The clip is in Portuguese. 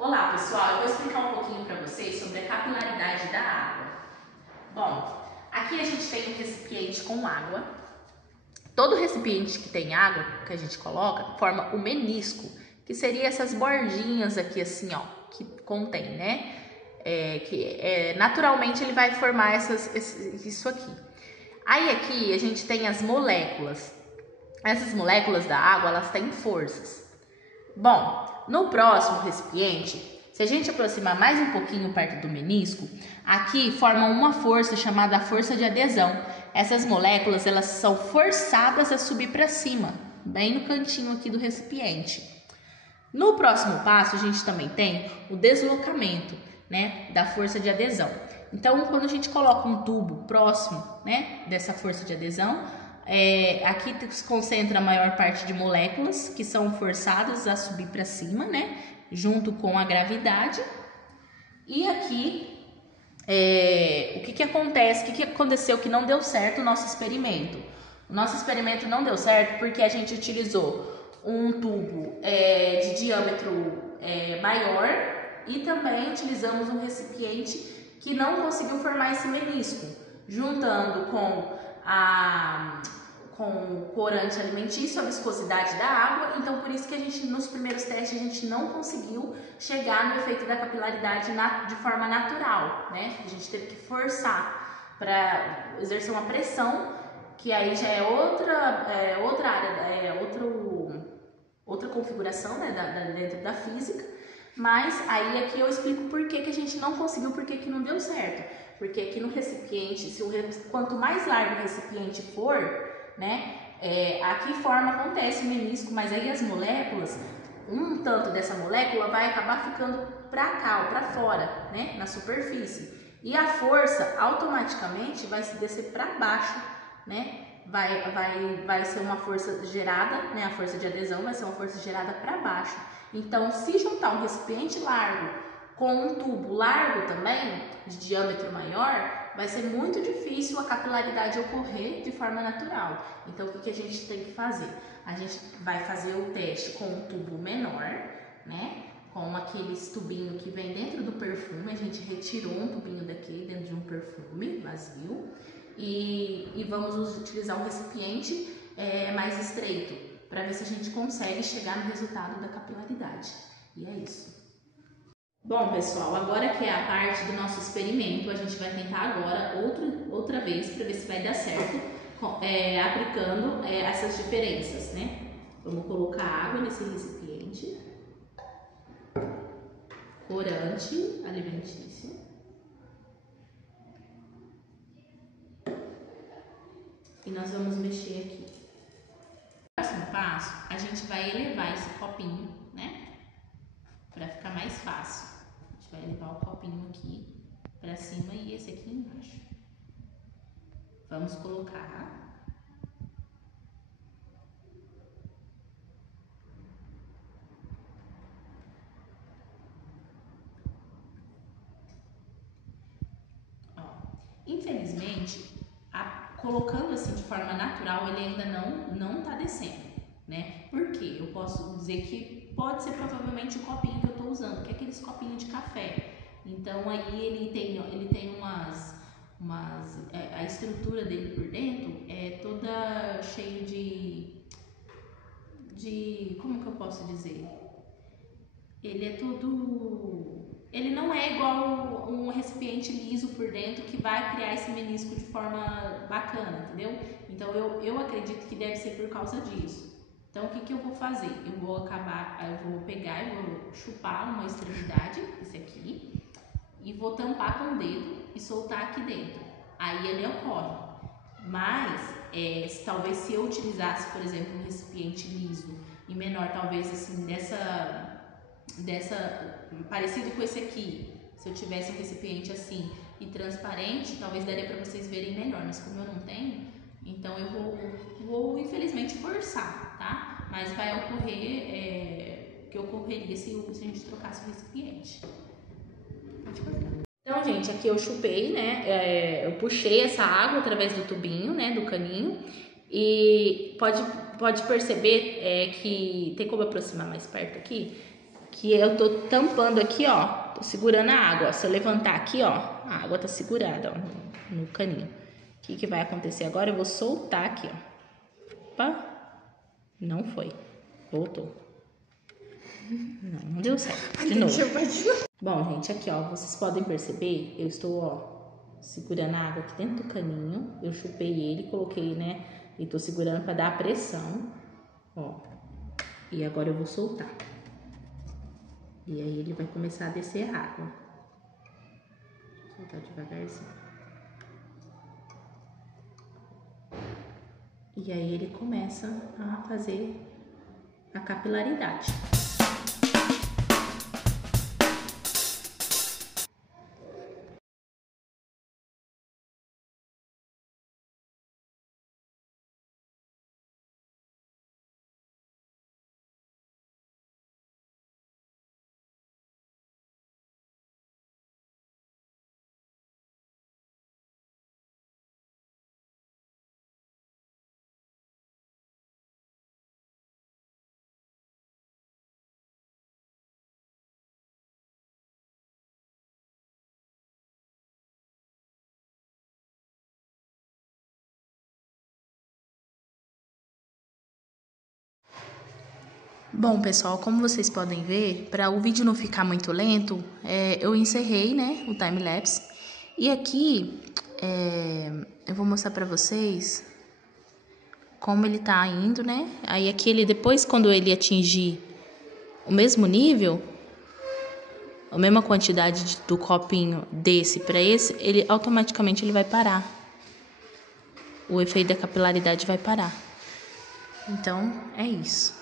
Olá pessoal, eu vou explicar um pouquinho para vocês sobre a capilaridade da água. Bom, aqui a gente tem um recipiente com água. Todo recipiente que tem água que a gente coloca forma o menisco, que seria essas bordinhas aqui assim, ó, que contém, né? Naturalmente ele vai formar isso aqui. Aí aqui a gente tem as moléculas. Essas moléculas da água, elas têm forças. Bom, no próximo recipiente, se a gente aproximar mais um pouquinho perto do menisco, aqui formam uma força chamada força de adesão. Essas moléculas, elas são forçadas a subir para cima, bem no cantinho aqui do recipiente. No próximo passo, a gente também tem o deslocamento, né, da força de adesão. Então, quando a gente coloca um tubo próximo, né, dessa força de adesão, aqui se concentra a maior parte de moléculas que são forçadas a subir para cima, né? Junto com a gravidade. E aqui, o que acontece? O que aconteceu que não deu certo o nosso experimento? O nosso experimento não deu certo porque a gente utilizou um tubo de diâmetro maior e também utilizamos um recipiente que não conseguiu formar esse menisco, juntando com o corante alimentício, a viscosidade da água. Então por isso que a gente, nos primeiros testes, a gente não conseguiu chegar no efeito da capilaridade de forma natural, né? A gente teve que forçar para exercer uma pressão, que aí já é outra área, outra configuração, né, dentro da física. Mas aí aqui eu explico por que a gente não conseguiu, por que não deu certo. Porque aqui no recipiente, quanto mais largo o recipiente for, né, aqui acontece o menisco, mas aí as moléculas, um tanto dessa molécula vai acabar ficando para cá, ou para fora, né, na superfície. E a força automaticamente vai se descer para baixo, né, vai ser uma força gerada, né, a força de adesão vai ser uma força gerada para baixo. Então, se juntar um recipiente largo com um tubo largo também, de diâmetro maior, vai ser muito difícil a capilaridade ocorrer de forma natural. Então, o que a gente tem que fazer? A gente vai fazer o teste com um tubo menor, né? Com aqueles tubinhos que vem dentro do perfume. A gente retirou um tubinho daqui dentro de um perfume vazio e vamos utilizar um recipiente mais estreito para ver se a gente consegue chegar no resultado da capilaridade. E é isso. Bom, pessoal, agora que é a parte do nosso experimento, a gente vai tentar agora outra vez para ver se vai dar certo, aplicando essas diferenças, né? Vamos colocar água nesse recipiente, corante alimentício, e nós vamos mexer aqui. No próximo passo, a gente vai elevar esse copinho, né? Para ficar mais fácil. A gente vai levar o copinho aqui para cima e esse aqui embaixo. Vamos colocar. Ó, infelizmente, colocando assim de forma natural, ele ainda não tá descendo, né? Por quê? Eu posso dizer que pode ser provavelmente o copinho que eu tô usando, que é aqueles copinhos de café. Então aí ele tem a estrutura dele por dentro é toda cheia de como que eu posso dizer? Ele não é igual um recipiente liso por dentro que vai criar esse menisco de forma bacana, entendeu? Então eu acredito que deve ser por causa disso. Então, o que eu vou fazer? Eu vou pegar e vou chupar uma extremidade, esse aqui, e vou tampar com o dedo e soltar aqui dentro. Aí ele ocorre. Mas, talvez se eu utilizasse, por exemplo, um recipiente liso e menor, talvez assim, parecido com esse aqui, se eu tivesse um recipiente assim e transparente, talvez daria para vocês verem melhor, mas como eu não tenho, então eu vou infelizmente forçar, tá? Mas vai ocorrer que ocorreria se a gente trocasse o recipiente. Pode cortar. Então, gente, aqui eu chupei, né? Eu puxei essa água através do tubinho, né? Do caninho. E pode perceber que tem como aproximar mais perto aqui. que eu tô tampando aqui, ó, tô segurando a água. Se eu levantar aqui, ó, a água tá segurada, ó, no caninho. O que vai acontecer agora? Eu vou soltar aqui, ó. Opa, não foi, voltou. Não deu certo, de novo. Bom, gente, aqui, ó, vocês podem perceber, eu estou, ó, segurando a água aqui dentro do caninho. Eu chupei ele, coloquei, né, e tô segurando pra dar a pressão, ó. E agora eu vou soltar. E aí ele vai começar a descer a água. Vou soltar devagarzinho. E aí ele começa a fazer a capilaridade. Bom, pessoal, como vocês podem ver, para o vídeo não ficar muito lento, eu encerrei, né, o time-lapse. E aqui, eu vou mostrar para vocês como ele tá indo, né? Aí aqui ele, depois, quando ele atingir o mesmo nível, a mesma quantidade do copinho desse para esse, ele automaticamente ele vai parar. O efeito da capilaridade vai parar. Então, é isso.